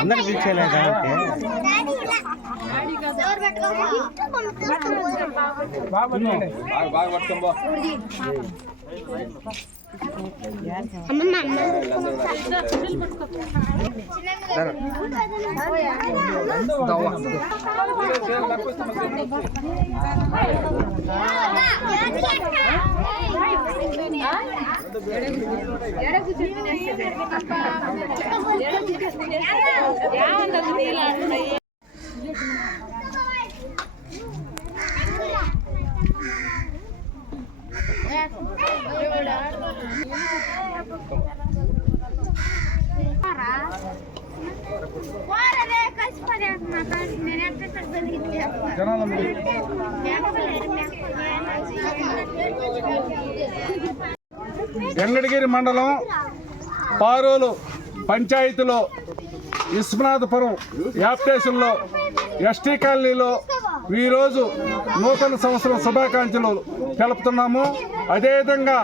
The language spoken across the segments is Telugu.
అందరికి పిలిచేలేదా? వెంకటగిరి మండలం పారోలు పంచాయతీలో విశ్వనాథపురం యాప్ స్టేషన్లో ఎస్టీ కాలనీలో ఈరోజు నూతన సంవత్సరం శుభాకాంక్షలు తెలుపుతున్నాము. అదేవిధంగా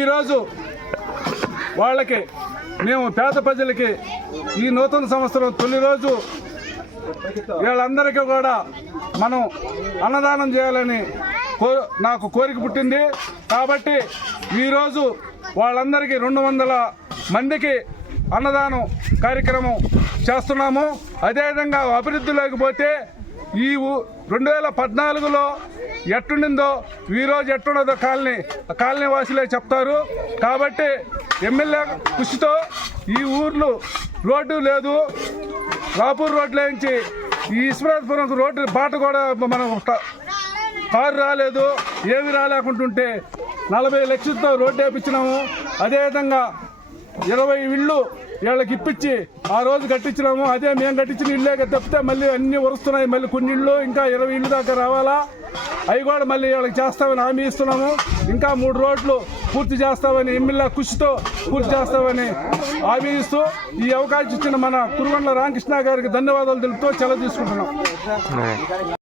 ఈరోజు వాళ్ళకి మేము పేద ప్రజలకి ఈ నూతన సంవత్సరం తొలి రోజు వీళ్ళందరికీ కూడా మనం అన్నదానం చేయాలని నాకు కోరిక పుట్టింది. కాబట్టి ఈరోజు వాళ్ళందరికీ 200 మందికి అన్నదానం కార్యక్రమం చేస్తున్నాము. అదేవిధంగా అభివృద్ధి లేకపోతే ఈ 2014లో ఎట్టుండిందో ఈరోజు ఎట్టుండదో కాలనీ వాసులే చెప్తారు. కాబట్టి ఎమ్మెల్యే కృషితో ఈ ఊర్లు రోడ్డు లేదు, రాపూర్ రోడ్ల నుంచి ఈ ఈశ్వరాజపురం రోడ్డు బాట కూడా మనం కారు రాలేదు, ఏమి రాలేకుంటుంటే 40 లక్షలతో రోడ్డు వేయించినాము. అదేవిధంగా 20 ఇళ్ళు వీళ్ళకి ఇప్పించి ఆ రోజు కట్టించినాము. అదే మేము కట్టించిన ఇళ్ళే తప్పితే మళ్ళీ అన్నీ వరుస్తున్నాయి. మళ్ళీ కొన్ని ఇళ్ళు ఇంకా 20 ఇళ్ళు దాకా రావాలా, అవి కూడా మళ్ళీ వీళ్ళకి చేస్తామని హామీ ఇస్తున్నాము. ఇంకా 3 రోడ్లు పూర్తి చేస్తామని ఎమ్మెల్యే కృషితో పూర్తి చేస్తామని హామీ ఇస్తూ ఈ అవకాశం ఇచ్చిన మన కురుగొండ్ల రామకృష్ణ గారికి ధన్యవాదాలు తెలుపుతూ సెలవు తీసుకుంటున్నాం.